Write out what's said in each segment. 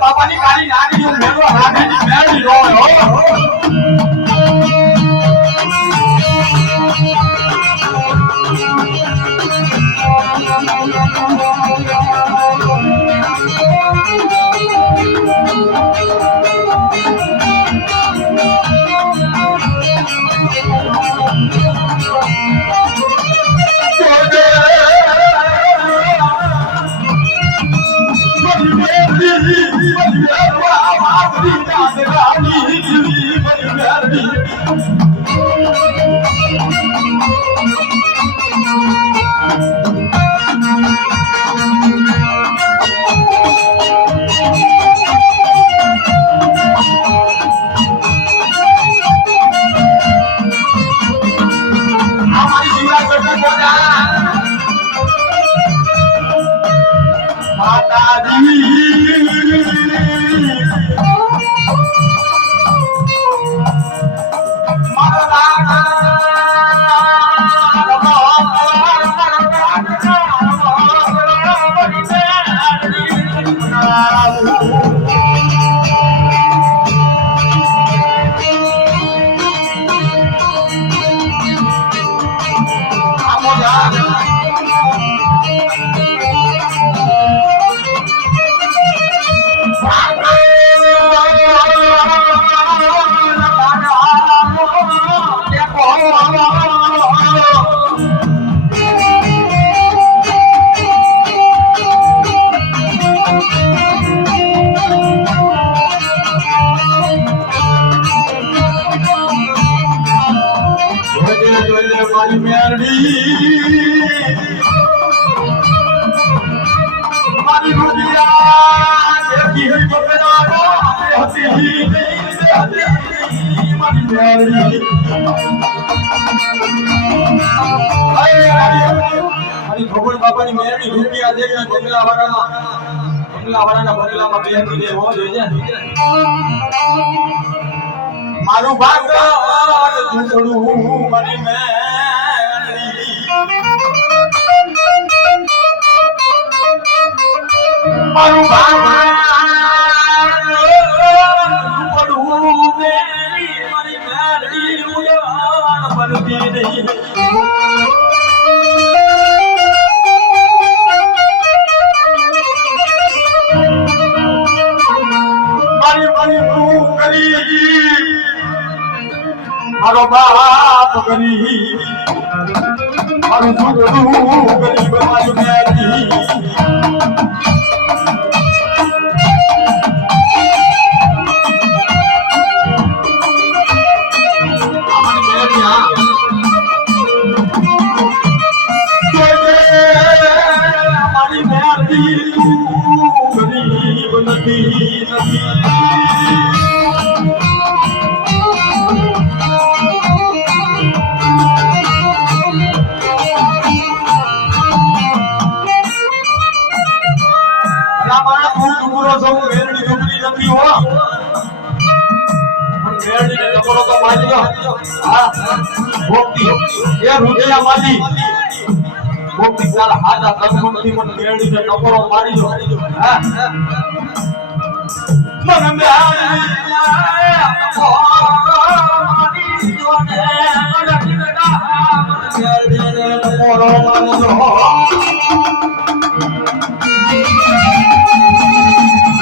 બાપાની કાળી નાગરી મેળવા નાગરી મેળવી રહ્યો બાપાની મહેરબાની રૂપિયા દેવીના બંગલાવાળામાં બંગલાવાળાના બંગલામાં બેસી જે હોવો જોઈએ. મારું ભાગવત ઝૂંટડું મારી મેરડી મારું ભાગવત ઝૂંટડું મેરી મારી મેરડી ઉયાન બનતી નહીં. મારો બાપ ગરીબ મારું છોકરું ગરીબ મારું મેરી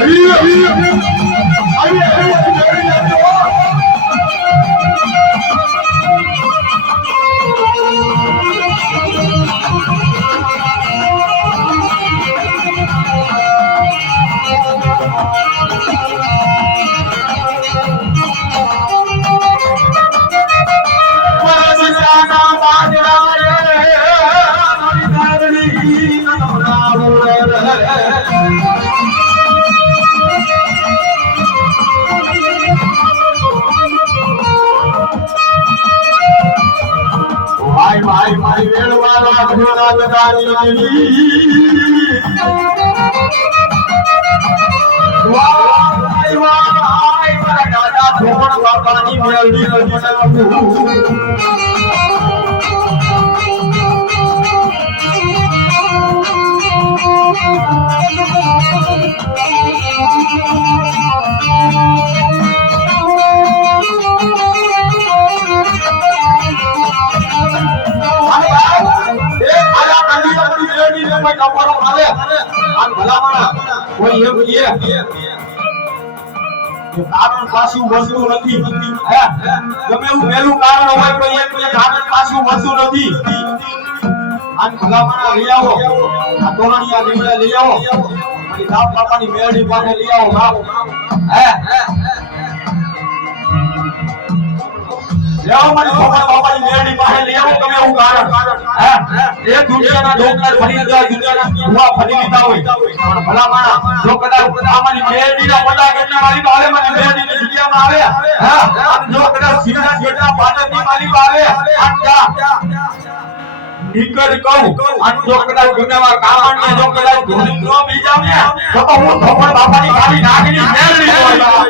Yeah, yeah, yeah. भाई भाई वेल वाला घोड़ा लगाई वाह કારણ પાછું વસ્તુ નથી? ગમે એવું પહેલું કારણ હોય કોઈ એક કારણ પાછું વળતું નથી આમ ભલામણા લઈ આવો. આ તોરણિયા લીમડા લઈ આવો. અને રામ બાપાની મેળડી પાસે લઈ આવો બાપ. હે? લઈ આવો મારી ભગવાન બાપાની મેળડી પાસે લઈ આવો. ગમે એવું કારણ. હે? એ દુનિયાના ડોકર ફરી જાય દુનિયાના ભૂવા ફરી લીધા હોય. પણ ભલામણા જો કદાચ આમાંની મેળડીના મોટા ગણના માલિક આવે, મને મેળડીની દુનિયામાં આવે. હે? જો કદાચ સીધા ગણના પાટણની માલિક આવે, આ ક્યાં નીકળ કહું અને જો કદાચ ગંગાવા કામણને જો કદાચ નો બીજા ને તો તો હું ભગવાન બાપાની ખાલી નાગની મેળડી હોય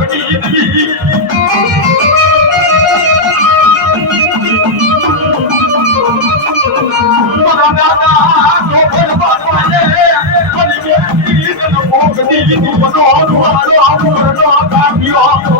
અમારી ભગવાનની સાઉડા મારી નાગરિયા વાડે વાડે ગાડી ગાડી મારી દેવના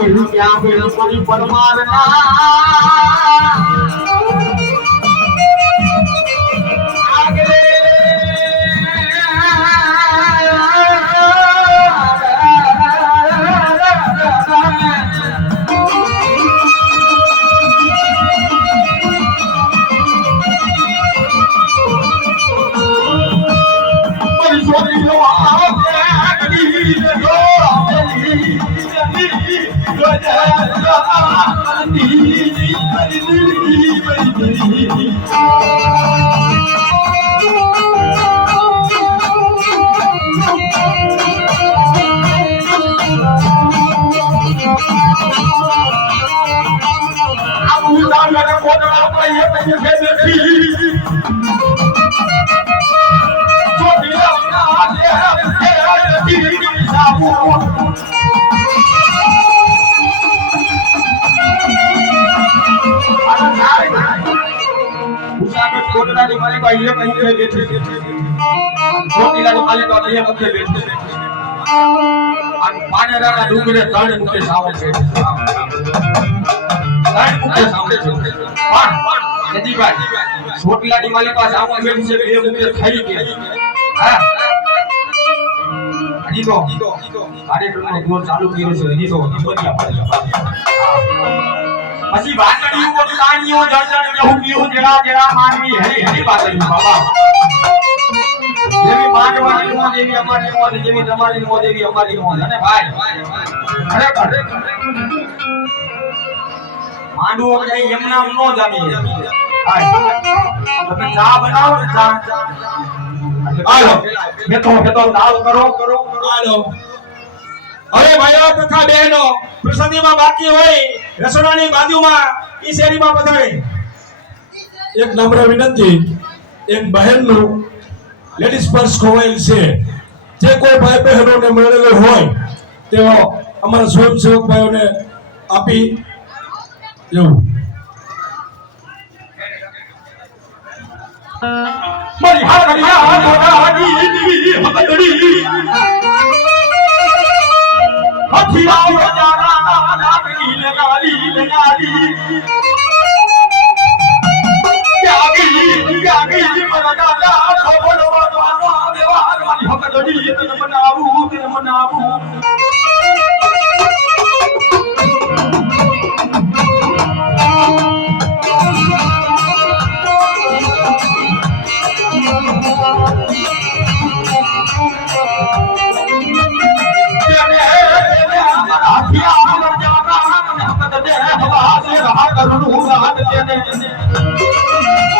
પરી પરમારના આગલે પરિશોધીનો આવે આગલી જો કોટડાની માલિક અહીંયા અહીંયા બેઠી સાવે છે. ત્રણ મુખે સાવે છે. પણ જતીભાઈ ચોટીલાની માલિક પાસે આવો બેઠી છે બે તો કાર્યક્રમનો દોર ચાલુ કર્યો છે, હજી તો બન્યા પડે પછી વાંદડીઓ પોતાનીઓ જળજળ બેહુકીઓ જરા જરા માનવી હરી હરી પાતળી બાબા જેવી માંડવાની મોજ દેવી અમારી મોજ જેવી તમારી મોજ દેવી અમારી મોજ અને ભાઈ? ખરેખર. માંડવો જાય એમના નો જામી તમે ચા બનાવો ને ચા. હાલો મેતો મેતો દાળ કરો કરો. હાલો. હવે ભાઈઓ તથા બહેનો પ્રસંગીમાં બાકી હોય રસોડાની બાજુમાં ઈ શેરીમાં પધારે. એક નમ્ર વિનંતી એક બહેનનું લેડીઝ પર્સ ખોવાયેલ છે. જે કોઈ ભાઈ બહેનોને મળેલો હોય તેઓ અમારા સ્વયંસેવક ભાઈઓને આપી એવું મારી अखियाओ जाना ना लाली लाली त्यागी त्यागी मरदा ला खोबलो वानो देवार वाली हकदड़ी तन मनाऊ तन मनाऊ Thank you. મનાવું પાણી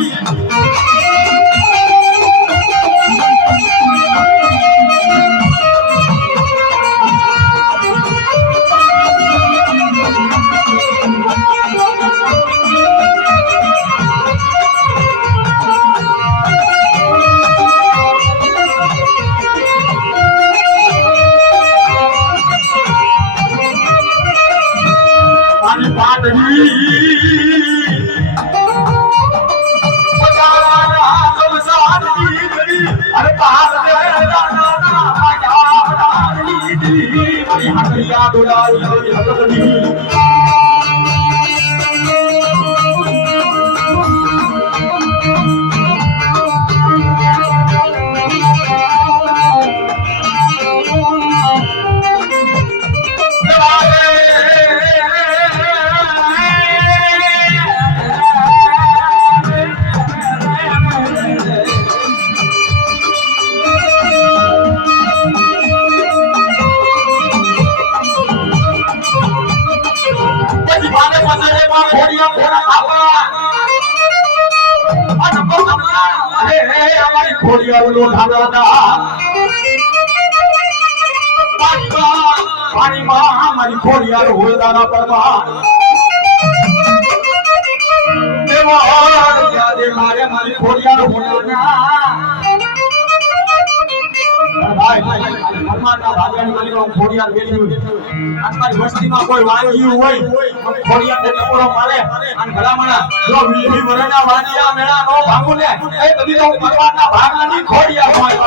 પસારે માં ઘોડિયા ઘોડા ખાવા અને બકરા હે હે અમારી ઘોડિયા લો ઢાળા પાણીમાં પાણીમાં અમારી ઘોડિયા હોલદાના પરમા દેવા યાદે મારે મારી ઘોડિયા હોય પરમાત્મા ભાગ્યની માલિકો ખોડિયાર વેલ્યુ વસ્તીમાં કોઈ વાંગ્યું હોય ખોડિયાર ને અને ભલામણા જો મેળા નો ભાંગું ને એ બધી તો પરમાત્મા ભાગની ખોડિયાર હોય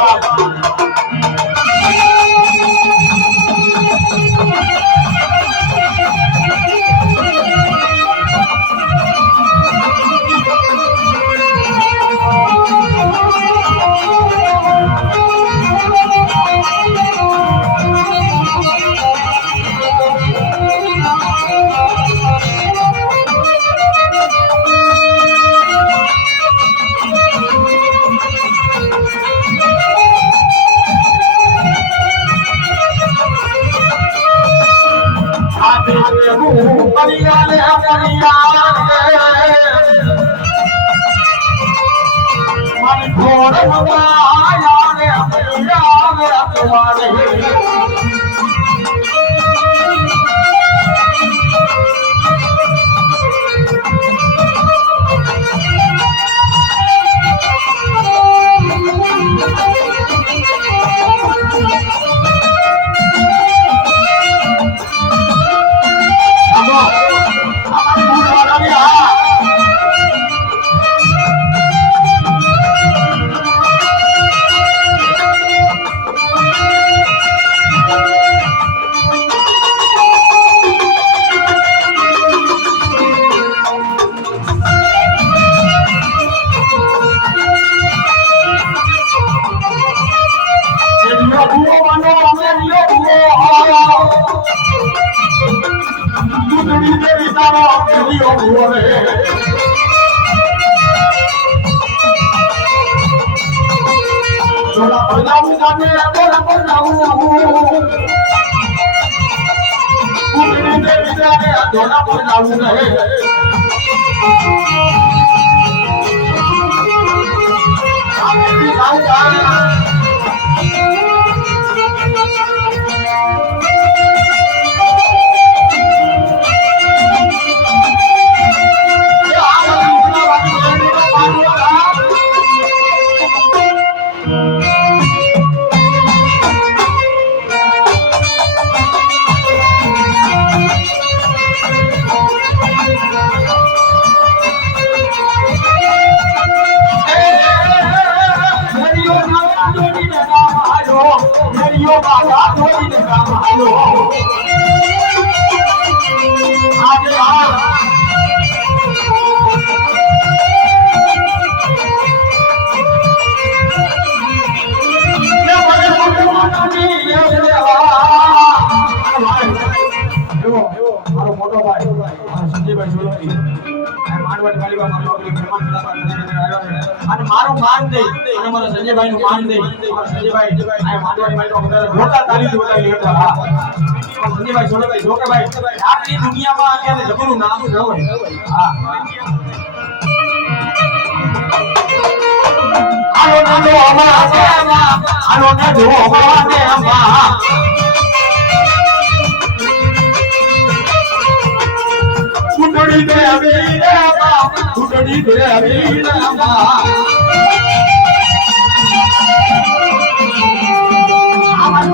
માટે મોટા તાલી બોલાવી લેતા. સંજયભાઈ સોલભાઈ જોકેભાઈ આપણી દુનિયામાં અત્યારે જબરું નામ ન હોય. હા. આનો નાનો અમારા સેવા આનો નાનો અમારા સેવા કુંડળી દે આવી રે બા દે આવી રે બા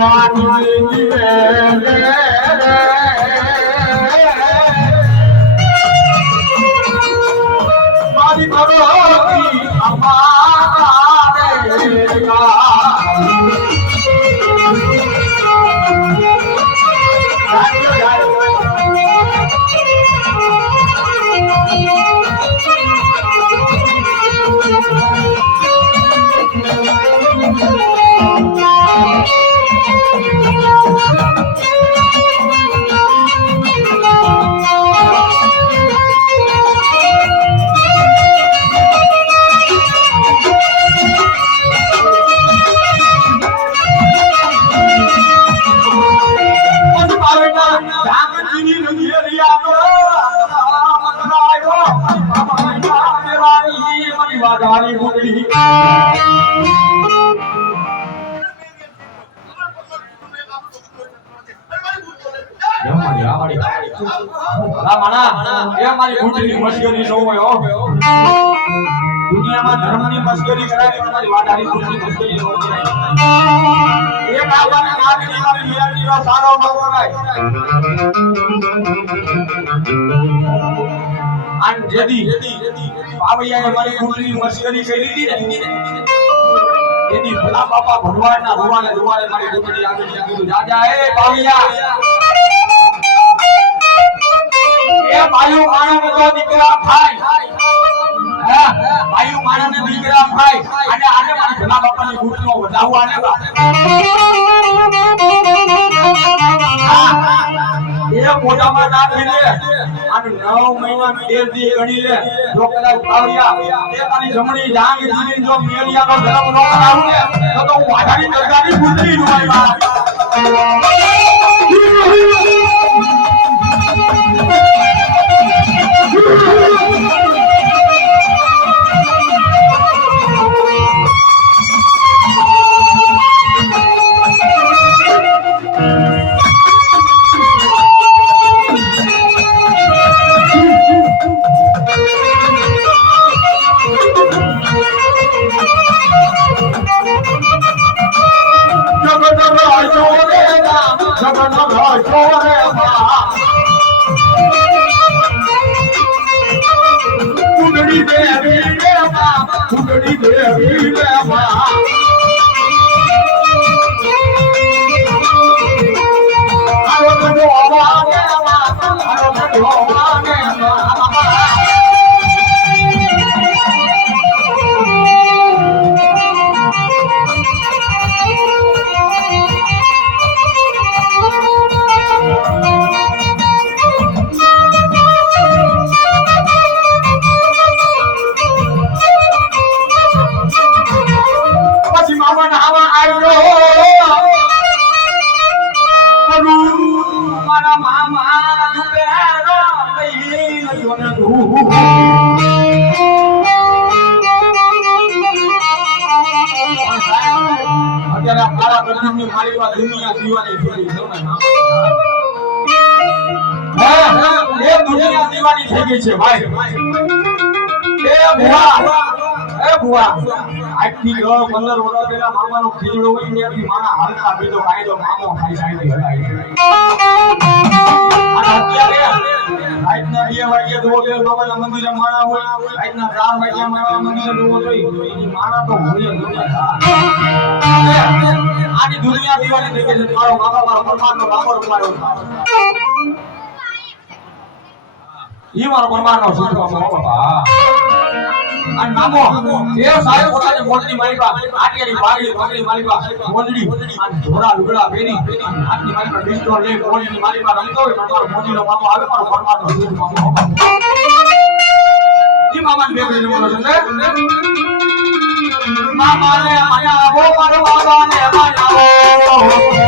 I'm in Swami Swami દુનિયામાં ધર્મની મસ્કરી કરાવી તમારી વાડાની ખુશી મસ્કરી ન એક આવાને નાગની મારી હિયાની નો સારો ન કરાય આન જેદી ને, એની ભલા બાપા ભગવાનના ભગવાને એ પાવૈયા એ બાયુ માણો બધો દીકરા થાય બાયુ માણો અને આને મારી ભલા બાપાની કુંડલીમાં વધાવવા ને બા એ મોઢામાં નાખી લે અને નવ મહિના તેર દી ગણી લે. જો પાવ્યા એ તારી જમણી જાંગ જીવીને જો મેલિયાનો ધર્મ ન કરાવું ને, તો તો હું વાઢાની દરગાહની બુદ્ધિ જ મારા. જગત કુંડળી દેવી દેવા કુંડળી દેવી દેવા આવો બધો આવા દેવા આવો બધો આવા ગઈ છે, ભાઈ. એ ભુવા. એ ભુવા. આજથી દસ પંદર વર્ષ પહેલા મામાનો ખીજડો હોય ત્યાંથી મારા હાલતા બીજો કાયદો મામો ખાઈ સાઈડે રાતના બે વાગ્યે જુઓ કે બાબાના મંદિરે માણા હોય, રાતના તો આની દુનિયા દિવાળી થઈ ગઈ છે. મારો બાબા મારો પરમારનો બાબો રૂપાયો. ઈ મારો પરમારનો છોકરો મારો બાબા અને નામો એ સાહેબ પોતાની મોટની માલિકા આટિયાની બારી બારી માલિકા મોજડી અને ધોળા લુગડા પહેરી હાથની માલિકા પિસ્તોલ લઈ ગોળીની માલિકા રમતો હોય મારો મોજીનો મામો આવે મારો પરમારનો દૂધ મામો ઈ મામાને બેકરી ને બોલો છે મામાને મનાવો મારો બાબાને મનાવો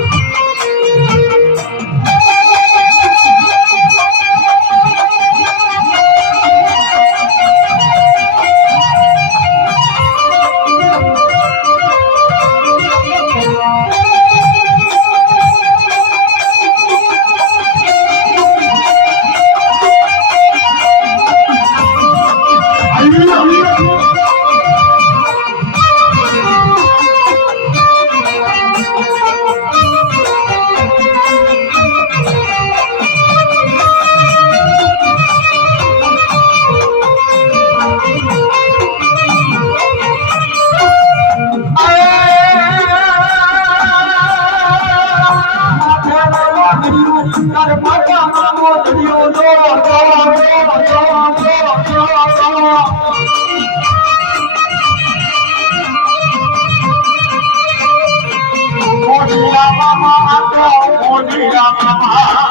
Rama,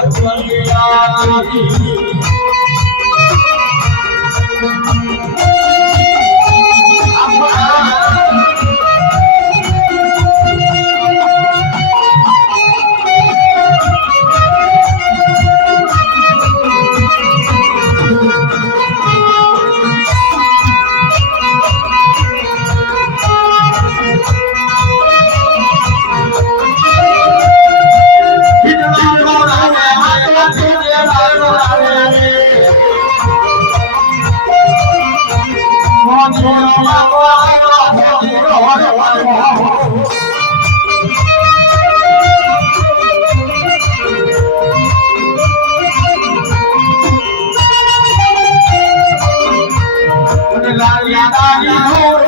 Thank you. કુવામાં બંદર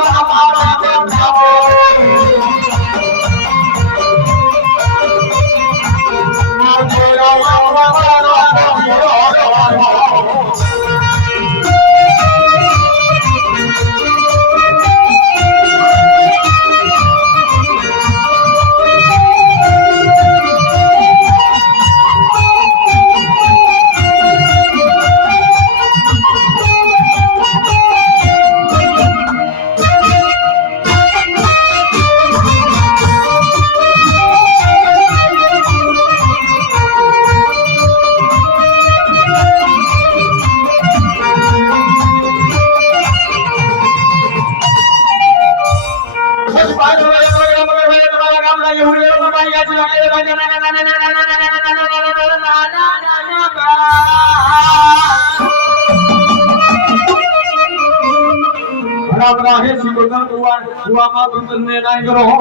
ને નાઈ કરો